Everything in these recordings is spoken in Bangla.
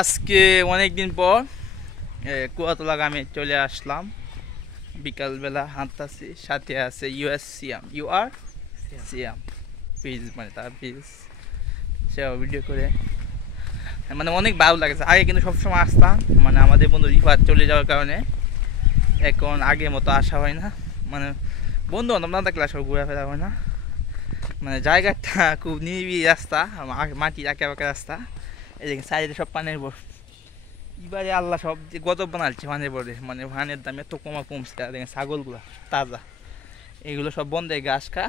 আজকে অনেক দিন পর কুয়াতলা গ্রামে চলে আসলাম। বিকালবেলা হাঁটতেছি, সাথে আছে US Siyam, U R Siyam page, মানে তার পেজ সে ভিডিও করে, মানে অনেক ভালো লাগছে। আগে কিন্তু সবসময় আসতাম, মানে আমাদের বন্ধু রিফাত চলে যাওয়ার কারণে এখন আগের মতো আসা হয় না। মানে বন্ধু বান্ধব না থাকলে আসলে ঘোরাফেরা হয় না। মানে জায়গাটা খুব নিরিবিলি রাস্তা, মাটির আঁকা বাঁকা রাস্তা। এই দেখেন সাইডে সব পানের বর। এবারে আল্লাহ সব যে গজব বানাচ্ছে পানের বরে, মানে ধানের দাম এত কমছে। দেখেন ছাগলগুলা তাজা, এগুলো সব বন্ধে ঘাস খা।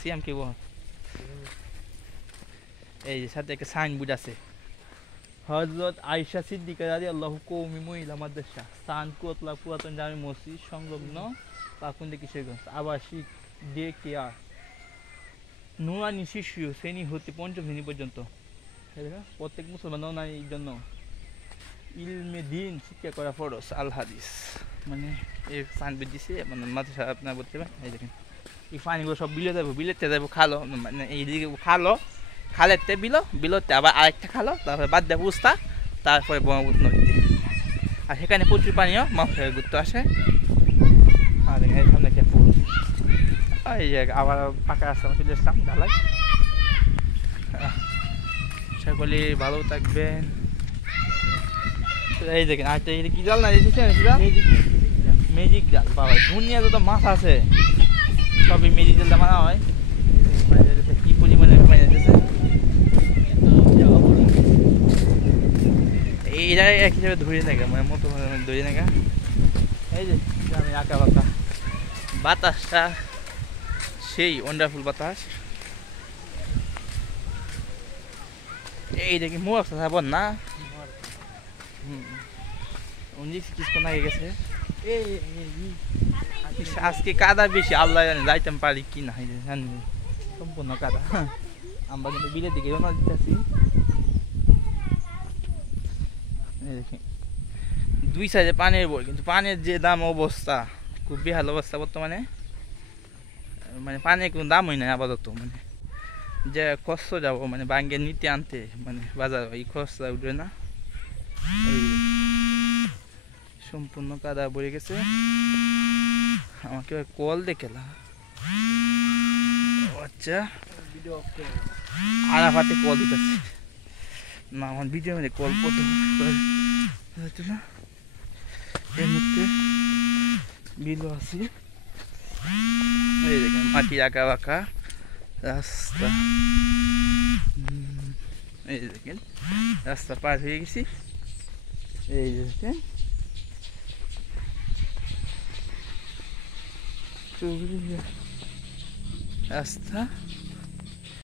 সিএম কি বল, এই যে সাথে একটা সাইনবোর্ড আছে, হযরত আয়েশা সিদ্দিকা রাদিয়াল্লাহু কওমি মহিলা মাদ্রাসা, স্থান কুয়াতলা পুরাতন জামে মসজিদ সংলগ্ন পাকুন্দি কিশোরগঞ্জ, আবাসিক ডে কেয়ার, নুরানি শিশু শ্রেণী হতে পঞ্চম শ্রেণী পর্যন্ত। প্রত্যেক মুসলমান নারীর জন্য ইলমে দিন শিক্ষা করা ফরজ, আল হাদিস। মানে এই সাইনবোর্ড দিছে, মানে মাদ্রাসা আপনার বলতে পারেন। এই দেখেন এই পানিগুলো সব বিলেতে যাবো খালো, মানে এইদিকে খালো, খালেতে বিলো, বিলোতে আবার আরেকটা খালো, তারপরে বাদ দেবো উস্তা, তারপরে ব্রহ্মপুত্র নদীতে। আর সেখানে প্রচুর পানিও মাছের ঘুরতে আসে। আর দেখেন এই সামনে একটা ফুল। এই যে আবার পাকা রাস্তা চলে এসলাম ঢালাই। সকলে ভালো থাকবেন। এই দেখেন আরেকটা কি জাল না, ম্যাজিক জাল। বাবা দুনিয়া যত মাছ আছে সবই ম্যাজিক জালটা মারা হয়। কি পরিমাণে এই জায়গায় এক হিসাবে ধরে নেগা, মানে মতো ধরে নেগা। এই যে আমি আঁকা বাঁকা, বাতাসটা সেই ওয়ান্ডারফুল বাতাস। এই দেখি মোর সাবন না, কিছুক্ষণ আগে গেছে। আজকে কাদা বেশি, আল্লাহ জানে যাইতাম পারি কি না, জানি সম্পূর্ণ কাদা। আমরা কিন্তু বিলের দিকে রওনা দিতেছি। দেখি দুই সাইডে পানির বই, কিন্তু পানির যে দাম অবস্থা, খুব বেহাল অবস্থা বর্তমানে। মানে পানির কোনো দামই নাই আপাতত। মানে যে কষ্ট যাবো, মানে বাঙ্গে নিতে আনতে, মানে বাজার এই খরচটা উঠবে না। সম্পূর্ণ কাদা ভরে গেছে। আমাকে কল দেখেলা, আচ্ছা আরাফাতে কল দিতেছে না, আমার ভিডিও মানে কল করতে না। এই মুহূর্তে বিলো আছি। এই দেখেন মাটি আঁকা বাঁকা রাস্তা। এই দেখেন রাস্তা পার হয়ে গেছি। এই দেখেন রাস্তা